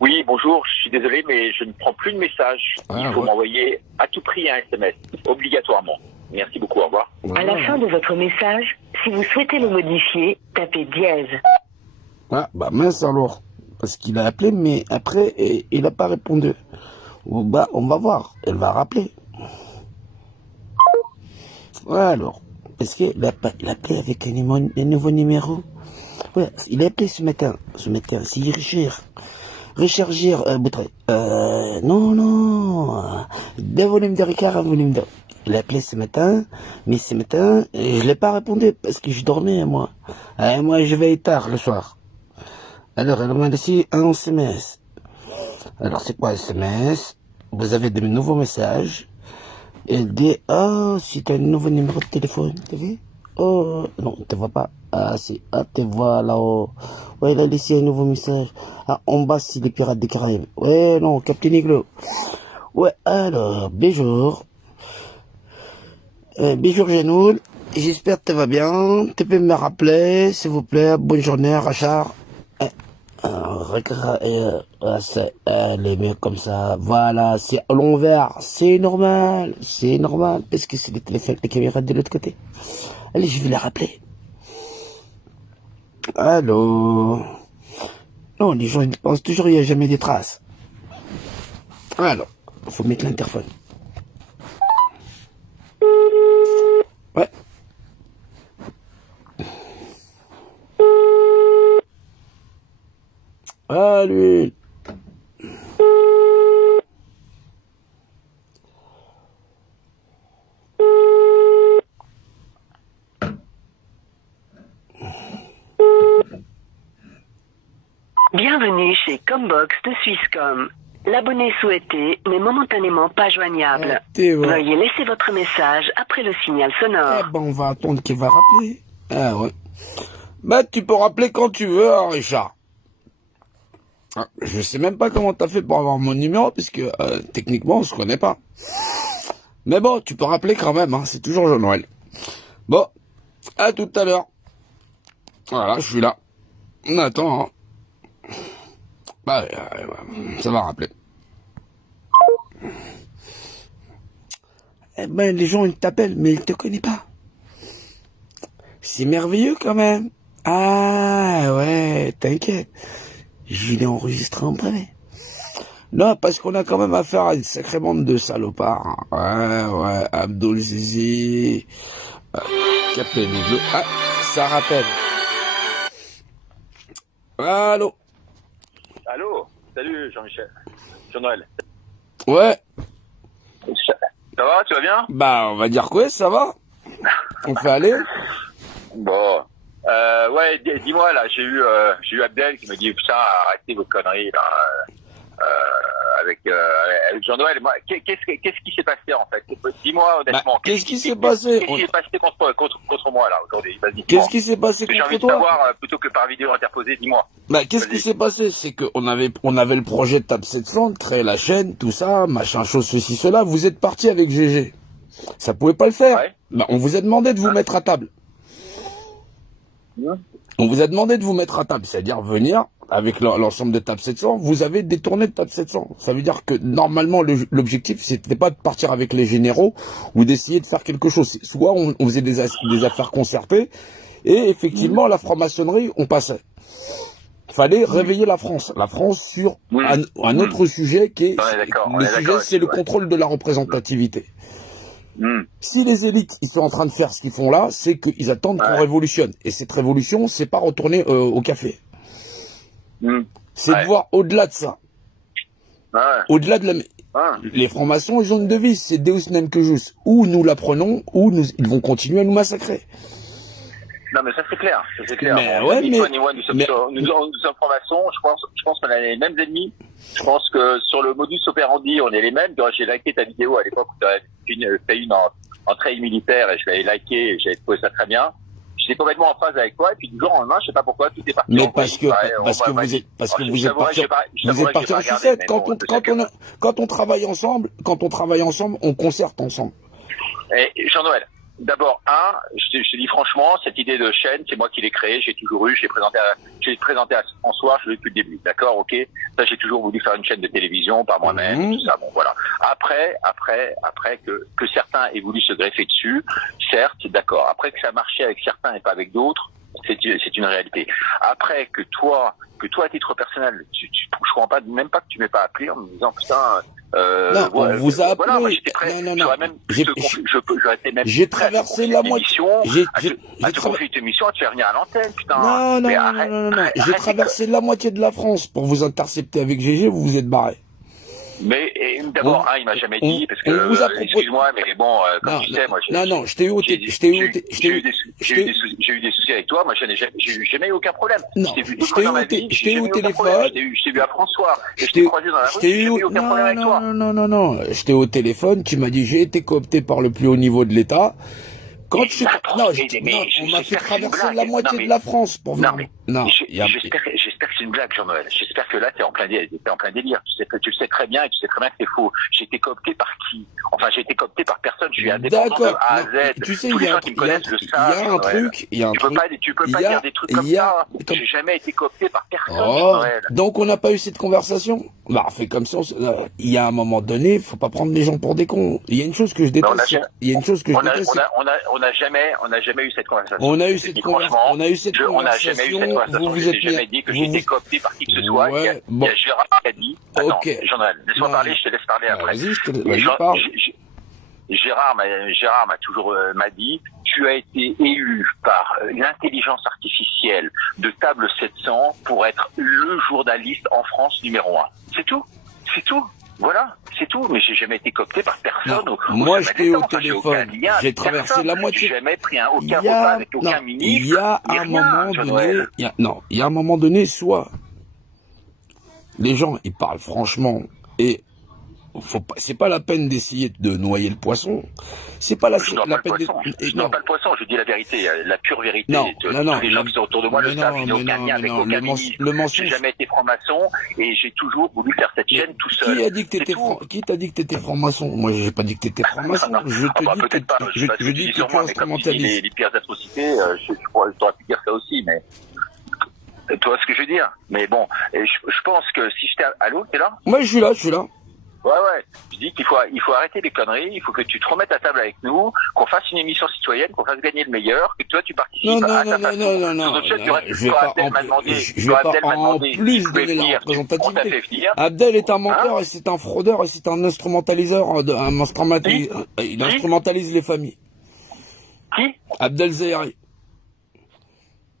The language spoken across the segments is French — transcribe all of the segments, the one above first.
Oui, bonjour, je suis désolé, mais je ne prends plus de messages. Il faut m'envoyer à tout prix un SMS, obligatoirement. Merci beaucoup, au revoir. À la fin de votre message, si vous souhaitez le modifier, tapez dièse. Ah, bah mince alors. Parce qu'il a appelé, mais après, il n'a pas répondu. Bah, on va voir. Elle va rappeler. Ouais, alors. Est-ce qu'il a appelé avec un nouveau numéro? Ouais, il a appelé ce matin. C'est Richard Gir, Boutré. Non. Deux volumes de Ricard, un volume de... Il a appelé ce matin, mais ce matin, je l'ai pas répondu parce que je dormais, moi. Moi, je vais tard le soir. Alors, elle m'a laissé un SMS. Alors, c'est quoi un SMS? Vous avez de nouveaux messages. Elle dit, c'est un nouveau numéro de téléphone, t'as vu? Oh, non, tu vois pas. Ah, si, tu vois là-haut. Ouais, il a laissé un nouveau message. Ah, en bas, c'est les pirates des Caraïbes. Ouais, non, Captain Iglo. Ouais, alors, bonjour. Bonjour, Janoul. J'espère que tu vas bien. Tu peux me rappeler, s'il vous plaît. Bonne journée, Rachard. Les mecs comme ça, voilà, c'est à l'envers, c'est normal, parce que c'est les téléphones, les caméras de l'autre côté. Allez, je vais les rappeler. Allô? Non, les gens, ils pensent toujours qu'il n'y a jamais des traces. Alors, faut mettre l'interphone. Ouais. Ah, lui. Bienvenue chez Combox de Swisscom. L'abonné souhaité n'est momentanément pas joignable. Veuillez laisser votre message après le signal sonore. Eh ben, on va attendre qu'il va rappeler. Ah ouais. Bah, tu peux rappeler quand tu veux, hein, Richard. Je sais même pas comment t'as fait pour avoir mon numéro, puisque techniquement, on se connaît pas. Mais bon, tu peux rappeler quand même, hein, c'est toujours Jean-Noël. Bon, à tout à l'heure. Voilà, je suis là. On attend, hein. Bah, ça va rappeler. Eh ben, les gens, ils t'appellent, mais ils te connaissent pas. C'est merveilleux quand même. Ah, ouais, t'inquiète. Je l'ai enregistré en privé. Non, parce qu'on a quand même affaire à une sacrée bande de salopards. Ouais, Abdul Zizi, Captain Iglo. Ah, ça rappelle. Allô? Allô? Salut Jean-Michel. Jean-Noël. Ouais. Ça va, tu vas bien? Bah, on va dire quoi, ça va? On fait aller? Bon. Ouais, dis-moi, là, j'ai eu Abdel qui me dit, putain, arrêtez vos conneries, là, avec Jean-Noël. Qu'est-ce qui s'est passé, en fait? Dis-moi, honnêtement. Bah, qu'est-ce qui s'est passé? Qu'est-ce qui s'est passé contre moi, là, aujourd'hui? Vas-y, Qu'est-ce qui s'est passé contre toi? J'ai envie de savoir, plutôt que par vidéo interposée, dis-moi. Bah, qu'est-ce qui s'est passé? C'est qu'on avait le projet de Table 700, de créer la chaîne, tout ça, machin, chose, ceci, cela. Vous êtes parti avec GG. Ça pouvait pas le faire. Ouais. Bah, on vous a demandé de vous mettre à table. On vous a demandé de vous mettre à table, c'est-à-dire venir avec l'ensemble de Table 700. Vous avez détourné de Table 700. Ça veut dire que normalement l'objectif c'était pas de partir avec les généraux ou d'essayer de faire quelque chose. Soit on faisait des affaires concertées et effectivement la franc-maçonnerie on passait. Fallait réveiller la France sur un autre sujet qui est le sujet, c'est le contrôle de la représentativité. Si les élites ils sont en train de faire ce qu'ils font là, c'est qu'ils attendent qu'on révolutionne. Et cette révolution, c'est pas retourner au café. C'est de voir au-delà de ça. Au-delà de la... Les francs-maçons, ils ont une devise, c'est Deus non que jus. Ou nous la prenons, ou ils vont continuer à nous massacrer. Non, mais ça c'est clair. Mais bon, ouais, ni toi ni moi, nous sommes francs-maçons. Je pense qu'on a les mêmes ennemis. Je pense que sur le modus operandi, on est les mêmes. J'ai liké ta vidéo à l'époque où tu as fait une en trail militaire et je l'avais liké et j'avais trouvé ça très bien. J'étais complètement en phase avec toi et puis du jour au lendemain, je sais pas pourquoi, tout est parti. Mais parce que vous êtes partis en sucette. Quand on travaille ensemble, on concerte ensemble. Et Jean-Noël, d'abord, je te dis franchement, cette idée de chaîne, c'est moi qui l'ai créée, j'ai toujours eu, j'ai présenté à François, je l'ai depuis le début, d'accord, ok. Ça, j'ai toujours voulu faire une chaîne de télévision par moi-même, tout ça, bon, voilà. Après, que certains aient voulu se greffer dessus, certes, d'accord. Après que ça marchait avec certains et pas avec d'autres, c'est une réalité. Après que toi à titre personnel, je comprends pas, même pas que tu m'aies pas appelé en me disant putain. Non, on vous a appelé. Voilà, moi j'étais prêt. Non. J'aurais été même. J'ai traversé la moitié. À te confier une émission, à te faire venir à l'antenne, putain. Non. J'ai traversé la moitié de la France pour vous intercepter avec GG. Vous vous êtes barré. Mais d'abord, il m'a jamais dit parce que excuse-moi, mais bon, comme tu sais, moi, je t'ai eu au j'ai eu des soucis avec toi. Moi, j'ai jamais eu aucun problème. Non, je t'ai eu au téléphone. Je t'ai vu à François. Je t'ai croisé dans la rue. J'ai eu aucun problème avec toi. Non. Je t'ai eu au téléphone. Tu m'as dit j'ai été coopté par le plus haut niveau de l'État. Quand tu on m'a fait traverser la moitié de la France pour venir. J'espère que c'est une blague, Jean-Noël. J'espère que là, t'es en plein délire. Tu sais très bien et tu sais très bien que c'est faux. J'ai été coopté par qui? Enfin, j'ai été coopté par personne. Je suis indépendant de A à Z. Tu sais, tous les gens qui me connaissent le savent. Tu peux pas dire des trucs comme ça. J'ai jamais été coopté par personne, Jean-Noël. Donc, on n'a pas eu cette conversation? Bah, fait comme ça. Il y a un moment donné, faut pas prendre les gens pour des cons. Il y a une chose que je déteste. On n'a jamais eu cette conversation. On a eu cette conversation. On n'a jamais eu cette conversation. Je n'ai jamais dit que j'étais coopté par qui que ce soit. Il y a Gérard qui a dit. Attends, Jean-Noël, laisse-moi parler, je te laisse parler après. Gérard m'a toujours dit, tu as été élu par l'intelligence artificielle de Table 700 pour être le journaliste en France numéro 1. C'est tout. Voilà, c'est tout, mais j'ai jamais été coopté par personne. Moi, j'étais au téléphone, j'ai traversé la moitié. J'ai jamais pris aucun repas avec aucun ministre. Il y a un moment donné, soit les gens, ils parlent franchement et c'est pas la peine d'essayer de noyer le poisson. C'est pas la peine je noie pas le poisson, je dis la vérité, la pure vérité. Tous les gens qui sont autour de moi le savent, je n'ai aucun lien avec aucun ministre. J'ai jamais été franc-maçon et j'ai toujours voulu faire cette chaîne tout seul. Qui t'a dit que t'étais franc-maçon? Moi, j'ai pas dit que t'étais franc-maçon. Je dis que tu instrumentalises. Les pires atrocités, je t'aurais pu dire ça aussi, mais tu vois ce que je veux dire. Mais bon, je pense que si j'étais... Allô, t'es là? Moi, je suis là. Ouais. Je dis qu'il faut arrêter les conneries, il faut que tu te remettes à table avec nous, qu'on fasse une émission citoyenne, qu'on fasse gagner le meilleur, que toi tu participes à ta façon. Non. Je vais pas en plus donner la représentativité. Abdel est un menteur et c'est un fraudeur et c'est un instrumentaliseur, il instrumentalise les familles. Qui? Abdel Zahiri.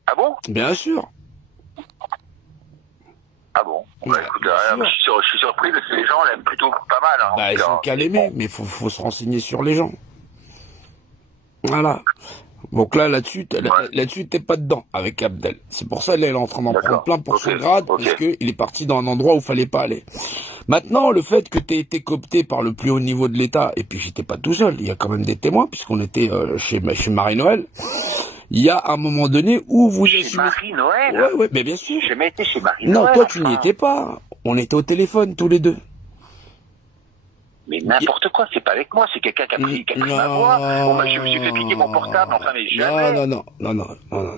Ah bon? Bien sûr. Ah bon? Écoute, je suis surpris parce que les gens l'aiment plutôt pas mal. Ils ont qu'à l'aimer, mais faut se renseigner sur les gens. Voilà. Donc là-dessus, t'es pas dedans avec Abdel. C'est pour ça qu'elle est en train d'en prendre plein pour son grade, parce qu'il est parti dans un endroit où fallait pas aller. Maintenant, le fait que t'aies été coopté par le plus haut niveau de l'État, et puis j'étais pas tout seul, il y a quand même des témoins, puisqu'on était chez Marie-Noël. Il y a un moment donné où vous... Chez Marie-Noël? Ouais, mais bien sûr. J'ai jamais été chez Marie-Noël. Non, toi, tu n'y étais pas. On était au téléphone, tous les deux. Mais n'importe quoi, c'est pas avec moi, c'est quelqu'un qui a pris ma voix. Je me suis fait piquer mon portable, enfin, mais jamais. Non.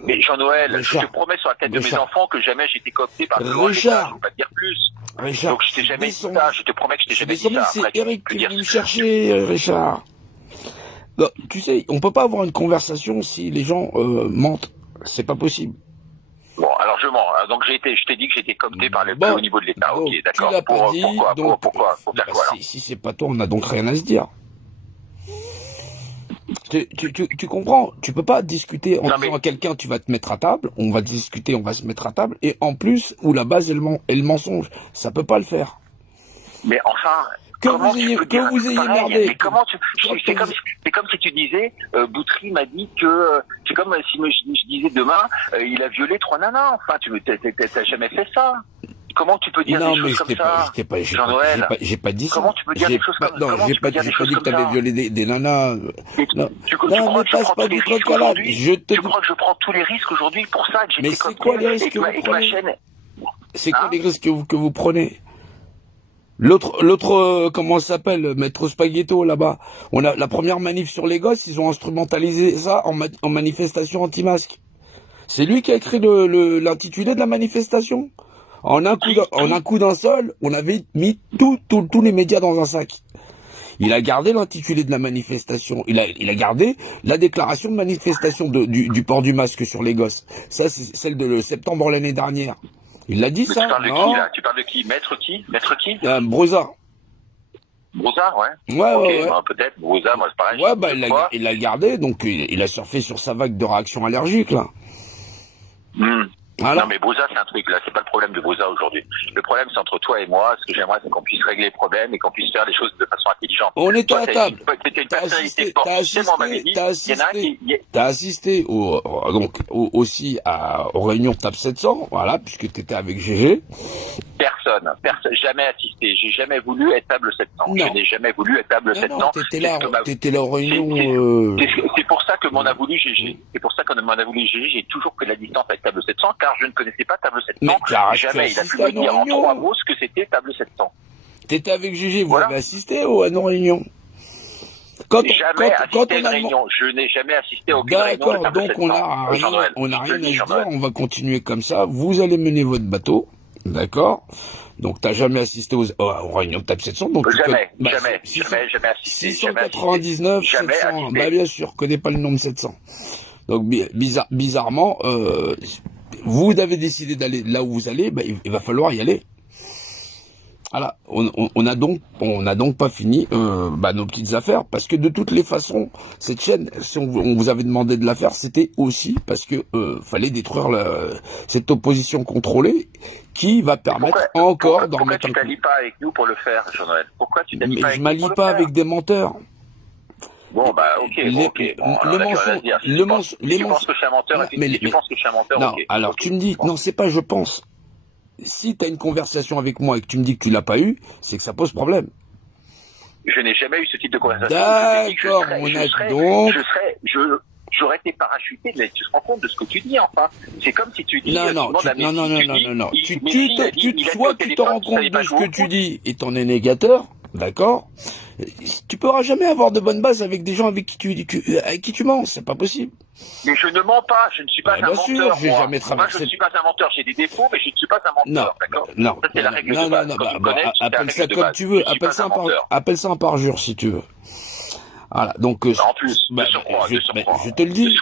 Mais Jean-Noël, je te promets sur la tête de mes enfants que jamais j'ai été coopté par le Richard, je peux pas te dire plus. Richard. Donc je t'ai jamais dit ça, je te promets que je t'ai jamais dit ça. C'est Eric qui est venu me chercher, Richard. Non, tu sais, on peut pas avoir une conversation si les gens mentent. C'est pas possible. Bon, alors je mens. Donc je t'ai dit que j'étais coopté par le plus haut niveau de l'État. Ok, d'accord. Tu l'as pas dit. Pourquoi Pour faire quoi alors? Si c'est pas toi, on a donc rien à se dire. Tu comprends? Tu peux pas discuter en disant à quelqu'un tu vas te mettre à table, on va discuter, on va se mettre à table, et en plus, où la base est le mensonge. Ça peut pas le faire. Mais enfin... Que vous ayez merdé. Mais comment c'est comme si tu disais, Boutry m'a dit que, c'est comme si je disais demain, il a violé 3 nanas. Enfin, t'as jamais fait ça. Comment tu peux dire des choses comme ça? Jean-Noël, j'ai pas dit ça. Comment tu peux dire des choses comme ça? Non, j'ai pas dit que t'avais violé des nanas. Tu crois que je prends tous les risques aujourd'hui? Tu crois que je prends tous les risques aujourd'hui pour ça que j'ai été coopté et que ma chaîne... C'est quoi les risques que vous prenez? Comment ça s'appelle, Maître Spaghetto, là-bas. On a la première manif sur les gosses, ils ont instrumentalisé ça en manifestation anti-masque. C'est lui qui a écrit l'intitulé de la manifestation. En un coup d'un seul, on avait mis tous les médias dans un sac. Il a gardé l'intitulé de la manifestation. Il a gardé la déclaration de manifestation du port du masque sur les gosses. Ça, c'est celle de septembre l'année dernière. Il l'a dit, ça? Tu parles de qui, là? Tu parles de qui? Maître qui? Broussard. Broussard, ouais. Ouais, okay, ouais. Bah, peut-être. Broussard, moi, c'est pareil. Ouais, bah, il l'a gardé, donc il a surfé sur sa vague de réaction allergique, là. Non mais Broussard c'est un truc là, c'est pas le problème de Broussard aujourd'hui. Le problème c'est entre toi et moi. Ce que j'aimerais c'est qu'on puisse régler les problèmes et qu'on puisse faire les choses de façon intelligente. On était à table. T'as assisté aussi aux réunions de Table 700, voilà, puisque t'étais avec GG. Personne, jamais assisté. J'ai jamais voulu être Table 700. Non. Je n'ai jamais voulu être Table 700. T'étais là aux réunions. C'est pour ça que m'en a voulu GG. C'est pour ça qu'on m'en a voulu GG. J'ai toujours pris la distance avec Table 700 car je ne connaissais pas Table 700. Jamais il a pu me dire en 3 mots ce que c'était Table 700. T'étais avec GG, vous avez assisté à nos réunions? Quand on a réunion, je n'ai jamais assisté à aucune réunion. D'accord, donc on a rien à se dire, on va continuer comme ça. Vous allez mener votre bateau, d'accord? Donc t'as jamais assisté aux réunions de Table 700, donc jamais assisté. 699, 700, bah bien sûr, je connais pas le nombre 700. Donc bizarrement, vous avez décidé d'aller là où vous allez, bah, il va falloir y aller. Voilà, on a donc pas fini nos petites affaires, parce que de toutes les façons, cette chaîne, si on vous avait demandé de la faire, c'était aussi parce que fallait détruire cette opposition contrôlée qui va permettre encore d'en mettre un coup. Pourquoi tu t'allies pas avec nous pour le faire, Jean-Noël? Pourquoi tu t'allies pas avec nous? Je m'allie pas avec des menteurs. Bon, bah, ok. Le mensonge. Tu penses que je suis un menteur? Tu penses que je suis un menteur? Non, alors tu me dis, non, c'est pas je pense. Si tu as une conversation avec moi et que tu me dis que tu l'as pas eu, c'est que ça pose problème. Je n'ai jamais eu ce type de conversation. D'accord, j'aurais été parachuté, mais tu te rends compte de ce que tu dis, enfin. C'est comme si tu dis... Non. Soit tu te rends compte de ce que tu dis et t'en es négateur, d'accord? Tu pourras jamais avoir de bonnes bases avec des gens avec qui tu mens, c'est pas possible. Mais je ne mens pas, je ne suis pas un menteur. Bien sûr, j'ai jamais traversé. Moi, je ne suis pas un menteur, j'ai des défauts, mais je ne suis pas un menteur, d'accord? Non. Ça, c'est la règle de base. Appelle ça comme tu veux, appelle ça un parjure si tu veux. Voilà, donc... En plus, je te le dis,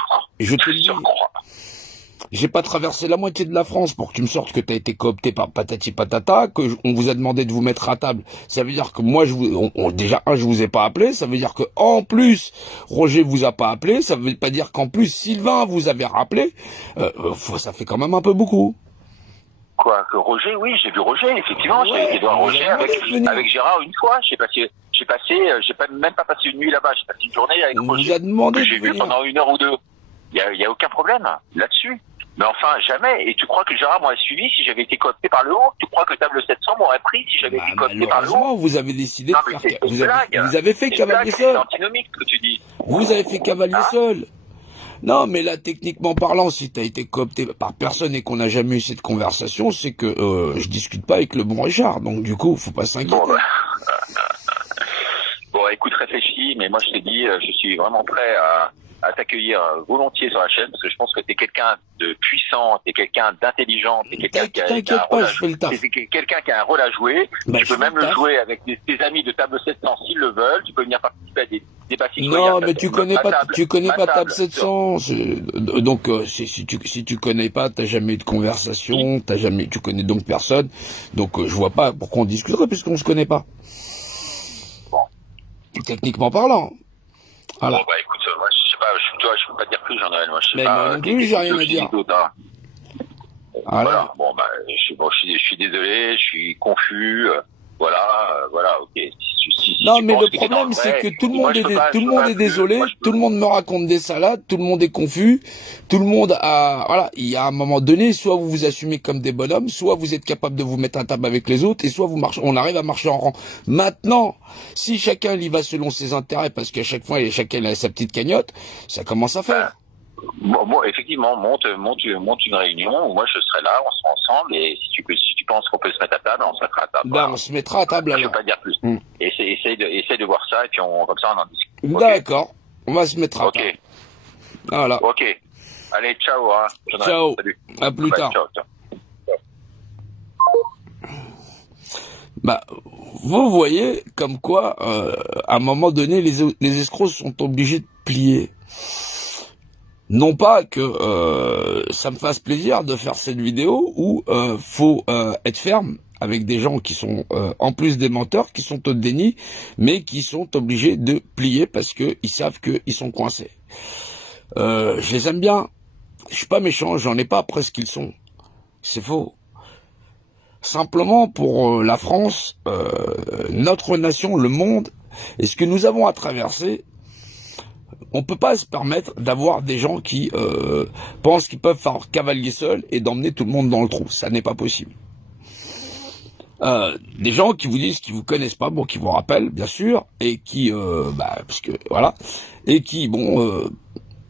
j'ai pas traversé la moitié de la France pour que tu me sortes que t'as été coopté par patati patata, que on vous a demandé de vous mettre à table. Ça veut dire que moi, je vous ai pas appelé. Ça veut dire que en plus, Roger vous a pas appelé. Ça veut pas dire qu'en plus, Sylvain vous avait rappelé. Ça fait quand même un peu beaucoup. Quoi, que Roger? Oui, j'ai vu Roger, effectivement. J'ai été voir Roger avec Gérard une fois. J'ai même pas passé une nuit là-bas. J'ai passé une journée avec Roger. On vous a demandé que j'ai vu pendant 1 heure ou 2. Il y a aucun problème là-dessus. Mais enfin, jamais. Et tu crois que Gérard m'aurait suivi si j'avais été coopté par le haut? Tu crois que Table 700 m'aurait pris si j'avais été coopté par le haut? Vous avez décidé de faire... Vous avez fait cavalier seul. C'est antinomique ce que tu dis. Vous avez fait cavalier seul. Non, mais là, techniquement parlant, si t'as été coopté par personne et qu'on n'a jamais eu cette conversation, c'est que je discute pas avec le bon Richard. Donc du coup, faut pas s'inquiéter. Bon, écoute, réfléchis, mais moi je t'ai dit, je suis vraiment prêt à t'accueillir volontiers sur la chaîne, parce que je pense que t'es quelqu'un de puissant, t'es quelqu'un d'intelligent, t'es quelqu'un qui a un rôle à jouer. Tu peux même le jouer avec tes amis de Table 700 s'ils le veulent. Tu peux venir participer à des débats citoyens. Non, mais tu connais pas Table 700. Donc si tu connais pas, t'as jamais eu de conversation, tu connais donc personne. Donc je vois pas pourquoi on discuterait puisqu'on se connaît pas. Bon. Techniquement parlant. Voilà. Bon, bah écoute, moi je sais pas, je peux pas dire plus, Jean-Noël. Moi je sais mais pas. Non plus, j'ai rien à dire. Voilà. Bon, bah je suis désolé, je suis confus. Voilà, ok. Non, mais le problème, c'est que tout le monde est désolé, tout le monde me raconte des salades, tout le monde est confus, tout le monde il y a un moment donné, soit vous vous assumez comme des bonhommes, soit vous êtes capable de vous mettre à table avec les autres, et soit on arrive à marcher en rang. Maintenant, si chacun y va selon ses intérêts, parce qu'à chaque fois, chacun a sa petite cagnotte, ça commence à faire. Bon, effectivement, monte une réunion où moi je serai là, on sera ensemble, et si tu penses qu'on peut se mettre à table, on se mettra à table. Ben, on se mettra à table alors. Je peux pas dire plus. Essaye de voir ça, et puis comme ça on en discute. D'accord. Okay. On va se mettre à table. Voilà. Ok. Allez, ciao. Hein. Ciao. Salut. À plus tard. Ciao. Bah, vous voyez comme quoi, à un moment donné, les escrocs sont obligés de plier. Non pas que ça me fasse plaisir de faire cette vidéo où faut être ferme avec des gens qui sont en plus des menteurs, qui sont au déni, mais qui sont obligés de plier parce que ils savent qu'ils sont coincés. Je les aime bien. Je suis pas méchant, j'en ai pas après ce qu'ils sont. C'est faux. Simplement pour la France, notre nation, le monde, et ce que nous avons à traverser, on peut pas se permettre d'avoir des gens qui pensent qu'ils peuvent faire cavalier seul et d'emmener tout le monde dans le trou. Ça n'est pas possible. Des gens qui vous disent qu'ils vous connaissent pas, bon, qui vous rappellent bien sûr, et qui, parce que voilà, et qui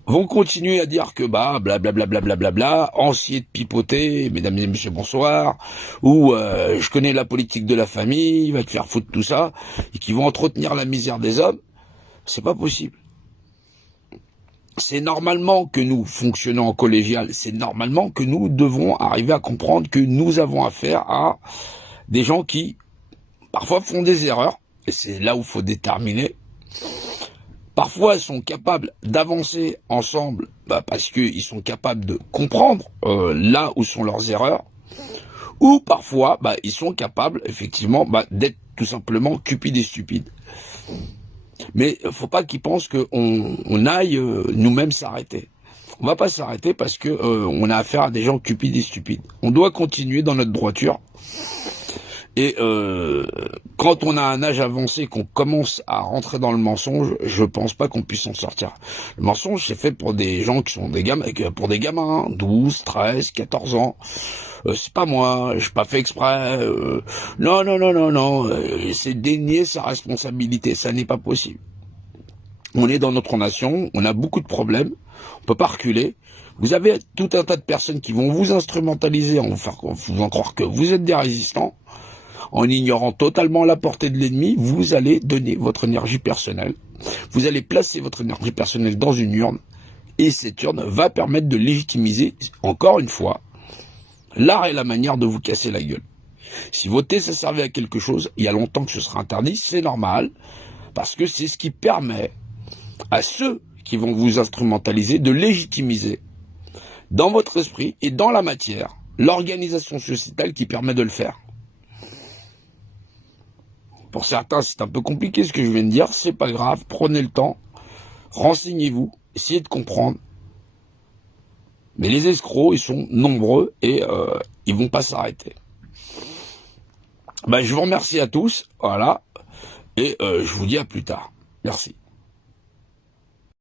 vont continuer à dire que blablabla, essayer de pipoter, mesdames et messieurs, bonsoir, ou je connais la politique de la famille, il va te faire foutre tout ça, et qui vont entretenir la misère des hommes. C'est pas possible. C'est normalement que nous fonctionnons en collégial, c'est normalement que nous devons arriver à comprendre que nous avons affaire à des gens qui parfois font des erreurs, et c'est là où il faut déterminer. Parfois, ils sont capables d'avancer ensemble parce qu'ils sont capables de comprendre là où sont leurs erreurs. Ou parfois, ils sont capables, effectivement, d'être tout simplement cupides et stupides. Mais faut pas qu'ils pensent qu'on aille nous-mêmes s'arrêter. On va pas s'arrêter parce que on a affaire à des gens cupides et stupides. On doit continuer dans notre droiture. Et quand on a un âge avancé, qu'on commence à rentrer dans le mensonge, je pense pas qu'on puisse s'en sortir. Le mensonge, c'est fait pour des gens qui sont des gamins, pour des gamins, 12, 13, 14 ans. C'est pas moi, j'ai pas fait exprès. Non. C'est dénier sa responsabilité, ça n'est pas possible. On est dans notre nation, on a beaucoup de problèmes, on peut pas reculer. Vous avez tout un tas de personnes qui vont vous instrumentaliser, en vous faisant croire que vous êtes des résistants. En ignorant totalement la portée de l'ennemi, vous allez donner votre énergie personnelle. Vous allez placer votre énergie personnelle dans une urne. Et cette urne va permettre de légitimiser, encore une fois, l'art et la manière de vous casser la gueule. Si voter, ça servait à quelque chose, il y a longtemps que ce sera interdit, c'est normal. Parce que c'est ce qui permet à ceux qui vont vous instrumentaliser de légitimiser dans votre esprit et dans la matière l'organisation sociétale qui permet de le faire. Pour certains, c'est un peu compliqué ce que je viens de dire, c'est pas grave, prenez le temps, renseignez-vous, essayez de comprendre. Mais les escrocs, ils sont nombreux et ils vont pas s'arrêter. Je vous remercie à tous, voilà, et je vous dis à plus tard. Merci.